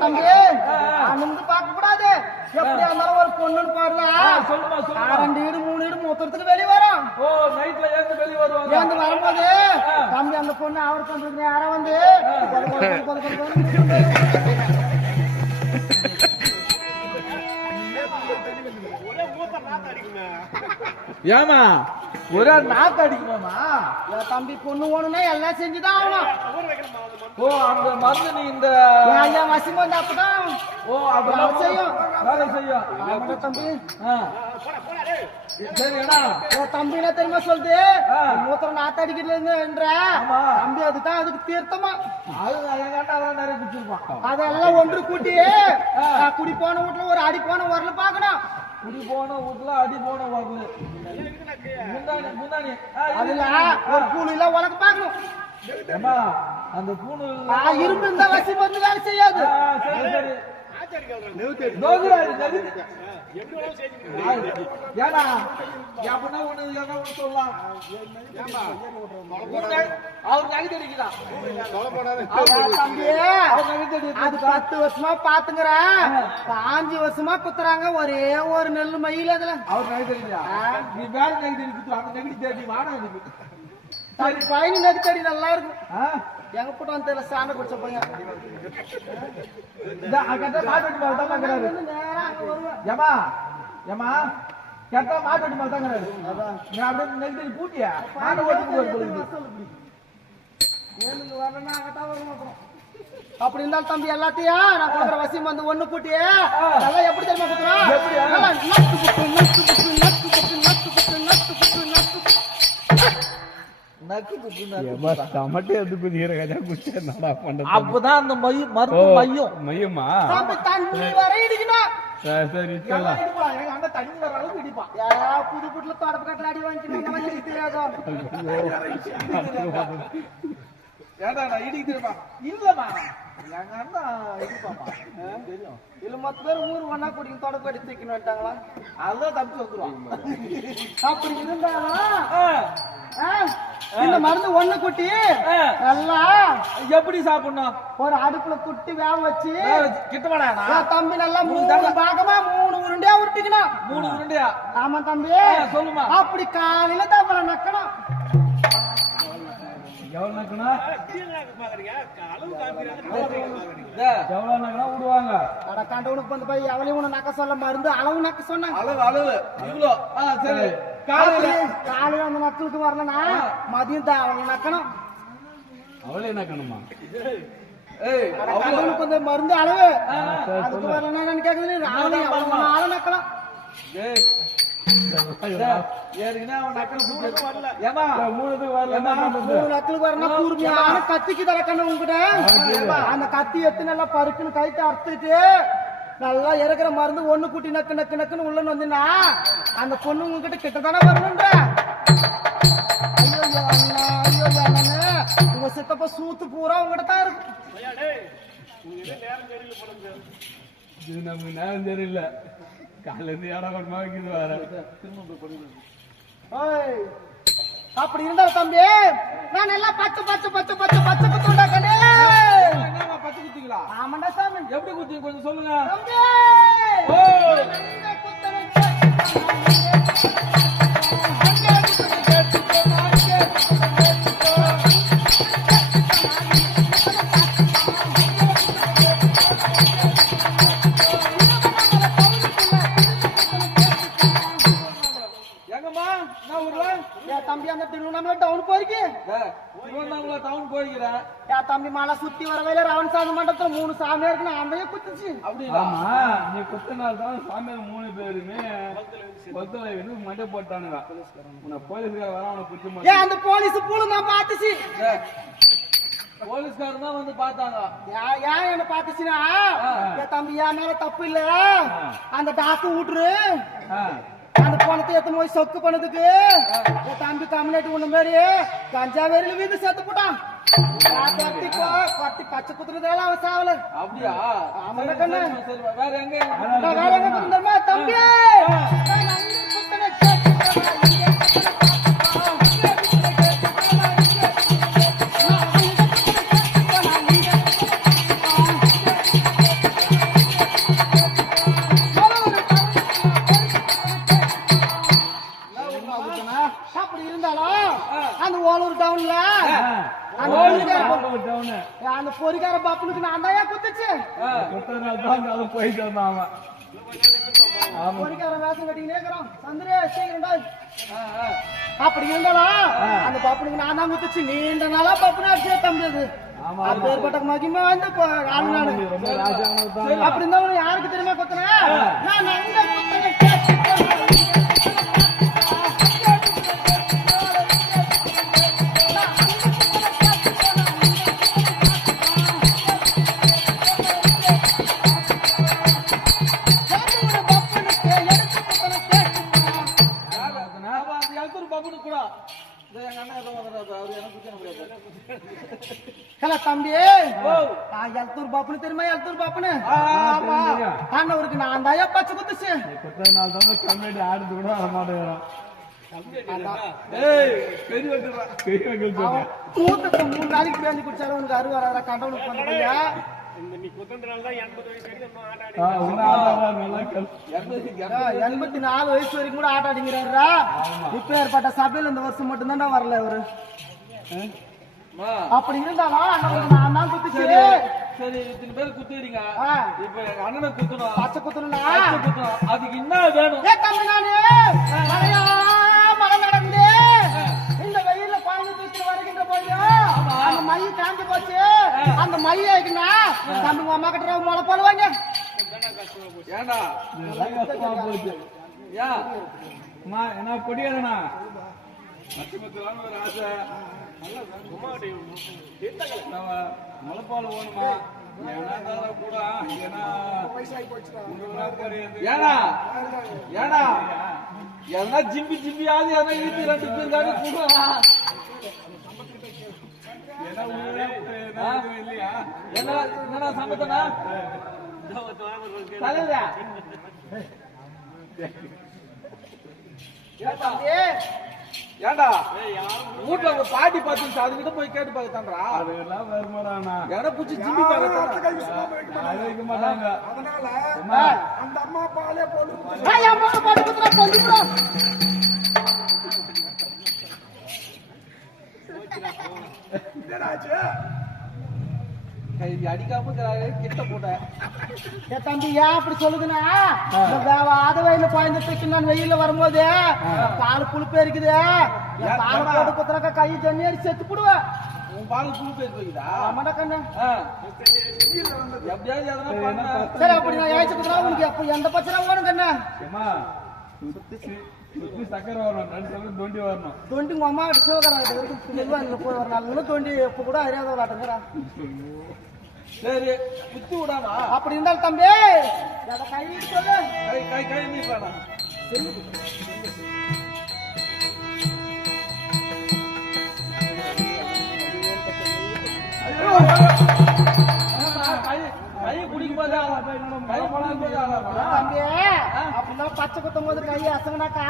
தம்பி நின்று பார்க்க கூடாது. எப்படி இருந்தாலும் ஒரு பொண்ணுன்னு பாருல, 2 வீடு 3 வீடு மொத்தத்துக்கு வெளியே வரும். ஏந்து வரும்போது தம்பி அந்த பொண்ணு அவர் பண்றது யாரும் வந்து ஏமா ஒரே நாத்து அடிக்குமாமா? தம்பி பொண்ணு ஓணுன்னா எல்லாம் செஞ்சுதான் ஆகணும். ஓ அந்த மருந்து நீ இந்த வசி மருந்து அப்பதான் அப்ப செய்யும் வேலை செய்யும் தம்பி. சரிடா தம்பி என்ன தெரியுமா சொல்லுது, மூத்திரம் நாத்து அடிக்கிறதுன்ற தம்பி அதுதான் அதுக்கு தீர்த்தமா. நிறைய குடிச்சிருப்பான். அதெல்லாம் ஒன்று கூட்டி குடி போன வீட்டுல ஒரு அடி போன வரல பாக்கணும். குடி போன வீட்டுல அடி போன வரல முந்தானி அதுல ஒரு கூலில உலக பாக்கணும். அந்த பூணு இரும்பு இருந்தா வசி வந்து வேலை செய்யாது. ஏன்னா எப்படின்னா ஒண்ணு சொல்லலாம். அவர் நகை தெரிவிக்கலாம். அது 10 வருஷமா பாத்துங்கிறேன். 5 வருஷமா குத்துறாங்க ஒரே ஒரு நெல்லு மயில. அதுல அவர் நகை தெரியா? நீ வேற நகை தெரிவித்து அந்த நகை தேடி வாடகை சரி பயணி நெருக்கடி நல்லா இருக்கும். எங்க போட்டு வந்து சாண குடிச்ச பையன் ஏமா ஏமா கேட்டா மாட்டு மாட்டாங்கிறாரு. அப்படியே பூட்டியா மாட்டை ஓட்டி அப்படி இருந்தாலும் தம்பி எல்லாத்தையும் நான் கொடுக்குற வசியம் வந்து ஒண்ணு கூட்டியே நல்லா எப்படி தெரியுமா அப்பதான் அந்த மருந்து மையமா தண்ணி வர இடிக்கணும். சரி தண்ணி வர அளவுக்கு இடிப்பான். புது புட்டுல தொடப்பு கட்டல அடி வாங்கிக்கணும் தெரியாதோ? ஏடா இடிக்கு தெரியுமா? இல்லமா எங்க அண்ணா இடிப்பாமா தெரியும். இல்ல மொத்த பேர் ஊர் ஒன்னா குடிக்கும் தொடப்பு அடி தூக்கின்னு வந்துட்டாங்களா? அதுதான் தப்பிச்சு வந்துருவான். அப்படி இருந்தாலும் இந்த மருந்து ஒண்ணு குட்டி நல்லா எப்படி சாப்பிடணும்? ஒரு அடுப்புல குட்டி வேக வச்சு கிட்டவாடா தம்பி நல்லா 3 பாகமா 3 உருண்டையா உருட்டிக்கணும். 3 உருண்டையா? ஆமா தம்பி சொல்லுமா. அப்படி காலையில தவளை நக்கணும். எவ்வளவு நக்கணும்? எவ்வளவு நக்கனா விடுவாங்க? அட கண்டவனுக்கு வந்து போய் எவளையும் உன நக்க சொல்ல மருந்து அளவு நக்க சொன்னாங்க. அளவு இவ்வளோ. சரி காலையில அந்த நக்கலுக்கு வரலனா மதியம் அவளை நக்கணும். அவளே நக்கணுமா? கண்டவனுக்கு வந்து மருந்து அளவு அதுக்கு வரலன்னா என்ன கேக்குது? ஆளு நக்கலாம். கத்திக்கு தர கண்ணு உங்ககிட்ட அந்த கத்தி எத்து நல்லா பருக்குன்னு கைத்து அறுத்துட்டு நல்லா இறக்குற மருந்து ஒண்ணு கூட்டி நக்கு நக்கு நக்குன்னு உள்ளன்னு வந்தீங்கன்னா அந்த பொண்ணு உங்ககிட்ட கிட்டத்தானே வரணுன்ற. ஐயோ அண்ணா ஐயோ அண்ணா உங்க சித்தப்ப சூத்து பூரா உங்ககிட்ட தான் இருக்கு. நமக்கு நேரம் தெரியல. காலேருந்து ஏடாகட்டமா வைக்குது வேற. அப்படி இருந்தா தம்பி நான் எல்லாம் பச்சை பச்சை பச்சை பச்சை பச்சை குத்துண்டா கண்ணே. பச்சை குத்திங்களா? ஆமாண்டா சாமி. எப்படி குத்திங்க கொஞ்சம் சொல்லுங்க. தம்பி அந்த திருவண்ணாமலை டவுன் போயிருக்கேன். திருவண்ணாமலை டவுன் போயிருக்கிறேன். தம்பி மலை சுத்தி வர வேலை ரவன் சாமி மண்டபத்துல 3 சாமியா இருக்கு. அந்தையே குத்துச்சு. அப்படியா? நீ குத்தினால் தான் சாமியார் 3 பேருமே கொத்தலை மண்டை போட்டானுங்க. போலீஸ்கார வர அவனை குத்தி அந்த போலீஸ் பூலு நான் பாத்துச்சு. போலீஸ்காரன் தான் வந்து பார்த்தாங்க. ஏன் என்ன பாத்துச்சுன்னா தம்பி என் மேல தப்பு இல்ல அந்த டாக்கு விட்டுரு அந்த பணத்தை எத்தனை போய் சொக்கு பண்ணதுக்கு தம்பி கம்யூனிட்டி ஒண்ணு மாதிரி கஞ்சா வெறியில வீந்து செத்து போட்டான். பச்சை குத்துறதால அவன் சாவல. அப்படியா? வேற எங்க தம்பி அந்த பொறிக்கார பாப்புனுக்கு நான் தான் குத்துச்சு. குத்தனால தான் அது போயிட்டு வந்தான் அவன். பொறிக்கார வேஷம் கட்டிக்கினே இருக்கிறான். சந்திரே சீக்கிரம்டா. அப்படி இருந்தாலும் அந்த பாப்புனுக்கு நான் தான் குத்துச்சு. நீண்ட நாளா பாப்புனு அடிச்சே தம்பி அது. அப்பேற்பட்ட மகிமை வந்து ஆளு நானு. அப்படி இருந்தாலும் யாருக்கு தெரியுமா குத்துனேன்? நான் அங்க குத்துனேன். தம்பி எல்தூர் பாப்புன்னு தெரியுமா? எல்தூர் பாப்புன்னு ஆண்டவருக்கு நான் தாயா பச்சை குத்துச்சு. ஆடுறது கூட வரமாட்டேங்கிறான். தூத்தத்தை 3 நாளைக்கு பேஞ்சு குடிச்சாலும் உனக்கு அறுவரை கண்டவனுக்கு பண்ணுறியா? 84 வயசு வரைக்கும் கூட ஆட்ட அடிங்கிறாரா? இப்ப ஏற்பட்ட சபையில இந்த வருஷம் மட்டும்தான் வரல அவரு. அப்படி இருந்தாலும் நான் தான் குத்துச்சு. சரி இத்தனை பேர் குத்துறீங்க. இப்ப அண்ணனை குத்தணும், பச்சை குத்தணும்னா அதுக்கு என்ன வேணும்? தம்பி நானு மழை நடக்குது. இந்த வெயில பாய்ந்து தூக்கி வருகின்ற போது அந்த மைய காஞ்சி போச்சு. அந்த மைய ஆயிக்குன்னா தம்பி உங்க அம்மா கிட்ட முளை போடுவாங்க. ஏண்டா என்ன கொடியாதண்ணா மச்சிமத்துலான்னு ஒரு ஆசை. முளைப்பால் வேணுமா? கூட ஏன்னா ஏன்னா எதனா ஜிம்பி ஜிம்பியாவது எதனா இழுத்து 2 பேர் தானே கூடுவான். இல்லையா என்ன சம்பத்தனா தலைவரா ஏண்டா வீட்டுல ஒரு பாட்டி பார்த்து அதுக்கிட்ட போய் கேட்டு பார்த்தான்றா. அதெல்லாம் வருமாடாண்ணா என பூச்சி ஜிம்பி வைக்க மாட்டாங்க. அதனால அந்த அம்மா பாலே போட்டு அடிக்காம கிட்ட போட்டேன். தம்பி ஏன் அப்படி சொல்லுதுன்னா ஆத வயல பாய்ந்துட்டு நான் வெயில வரும்போது பால் புழுப்பே இருக்குது. பால் போட்டு குத்துறக்க கை ஜன்னி அடி செத்து போடுவேன். உன் பால் புழுப்பே இருக்குதா? ஆமாடா கண்ணு. எப்படியாவது எதனா பண்ண. சரி அப்படி நான் ஏச்சு குத்துறா உனக்கு எப்ப எந்த பச்சனா ஓடும் கண்ணு? சுத்தி சக்கரை வரணும், 2 சக்கரை தொண்டி வரணும். தொண்டி உங்க அம்மா கிட்ட சிவகரா போய் ஒரு 4 தொண்டி எப்ப கூட அறியாத விளாட்டுங்கிறா. சரி குத்து விடாமா? அப்படி இருந்தாலும் தம்பி கை சொல்லு. கை கை நீட்டானா அப்படின்னா பச்சை குத்தும் போது கை அசங்கனாக்கா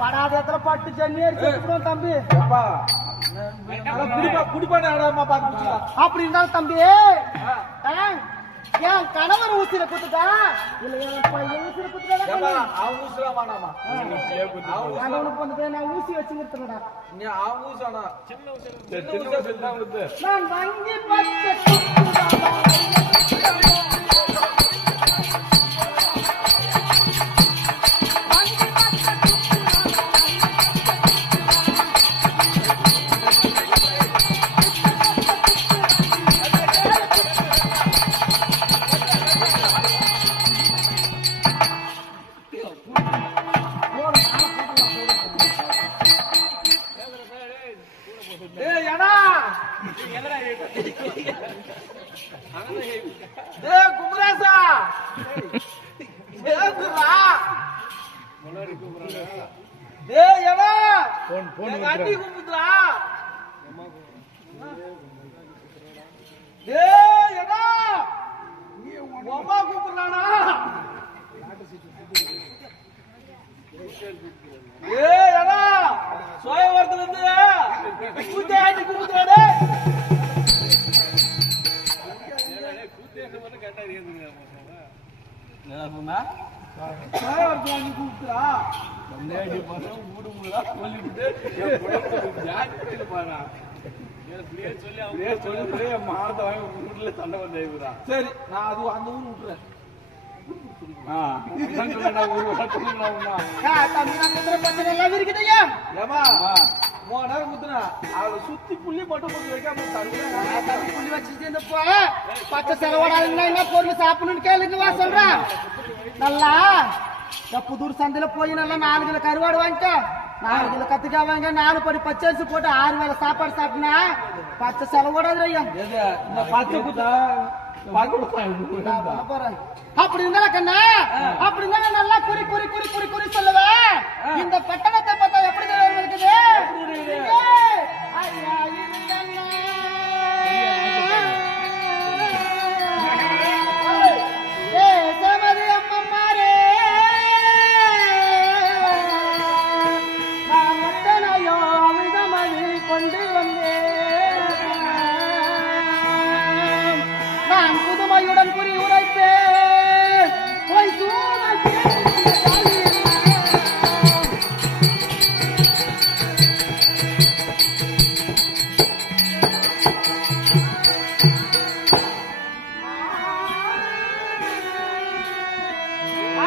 படாத இடத்துல பட்டு ஜன்னி அடிச்சு தம்பி. அப்படி இருந்தாலும் தம்பி என் கணவர் ஊசியில குத்துட்டா இல்ல என் பையன் ஊசியில குத்துட்டா கணவனுக்கு வந்து நான் ஊசி வச்சுருக்கேன்டா. நான் வங்கி பச்சை குமரேசா அண்டி கும்பிட்டுறா அம்மா கூப்பிடுறானா? சோயவரத்துல இருந்து கூத்தாண்டி கூப்பிடுறாரு. கூப்பிட்டுறா சரி நான் அது அந்த ஊர் விட்டுறேன். தம்பி நான் குத்துற பிரச்சனை எல்லாம் இருக்குதுயா. ஏமா 3 நேரம் குத்துனா அவளை சுத்தி புள்ளி மட்டும் கொஞ்சம் வைக்காம தம்பி புள்ளி வச்சுட்டு இருந்தப்போ பச்சை செலவோடாதுன்னா என்ன பொருள் சாப்பிடணும்னு கேளுங்க வா சொல்றேன். நல்லா இந்த புதூர் சந்தையில போய் நல்லா 4 கிலோ கருவாடு வாங்கிக்க, 4 கிலோ கத்திரிக்காய் வாங்க, 4 படி பச்சரிசி போட்டு 6 வேளை சாப்பாடு சாப்பிட்டா பச்சை செலவோடாது ஐயா. இந்த பச்சை குத்தா அப்படி இருந்தா கண்ணா, அப்படி இருந்தா நல்லா குறி குறி குறி குறி குறி சொல்லுவேன். இந்த பட்டணத்தை பார்த்தா எப்படி இருக்குது? ஐயா சமதி அம்மம்மாரே, நான் எத்தனையோ அமிர்தமதி கொண்டு வந்தேன், நான் புதுமையுடன் குறி உரைப்பேன், போய் சூழல்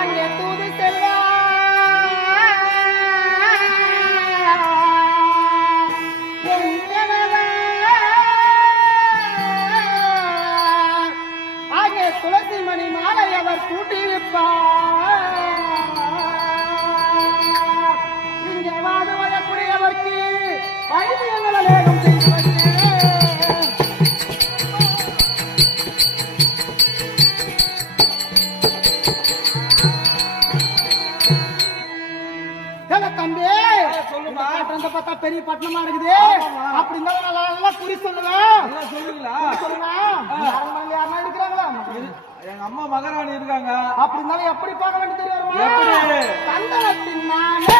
அங்கே தூது செல்வா அங்கே துளசி மணி மாலை அவர் கூட்டியிருப்பார், இங்கே வாடு வரக்கூடியவர்க்கு வைத்தியங்களை வேகம் செய்து வந்தேன். தம்பி சொல்லுமா. பார்த்தா பெரிய பட்டணமா இருக்குது. அப்படி இருந்தாலும் நல்லா குறி சொல்லுவேன். சொல்லுங்களா? சொல்லுங்க யாருன்னா இருக்கிறாங்களா? எங்க அம்மா மகாராணி இருக்காங்க. அப்படி இருந்தாலும் எப்படி பார்க்க வேண்டிய தெரியும்? எப்படி? தந்தனத்தின் நானே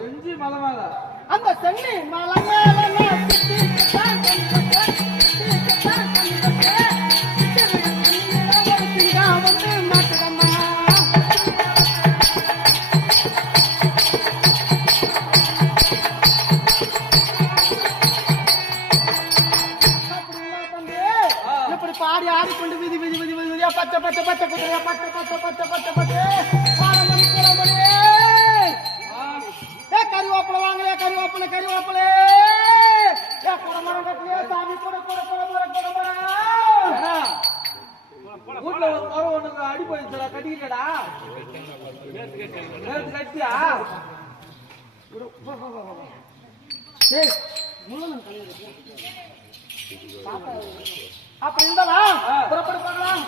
செஞ்சி மலை மேல அந்த சென்னி மலை மேல இப்படி பாடி ஆடிக்கொண்டு விதி விதி விதி விதியா பச்சை பச்சை பச்சை குதிரையா பச்சை பச்சை பச்சை பச்சை பச்சை கருவேப்பிலை வாங்கலையா? கருவேப்பிலை கருவேப்பிலை குடமரம் கட்டியா சாமி கூட கூட குடமரம் குடமரம் வீட்டுல ஒரு மரம் ஒண்ணுங்க அடி போயிடுச்சுடா, கட்டிக்கிட்டடா நேத்து கட்டியா? அப்படி இருந்தா புறப்பட்டு பார்க்கலாம்.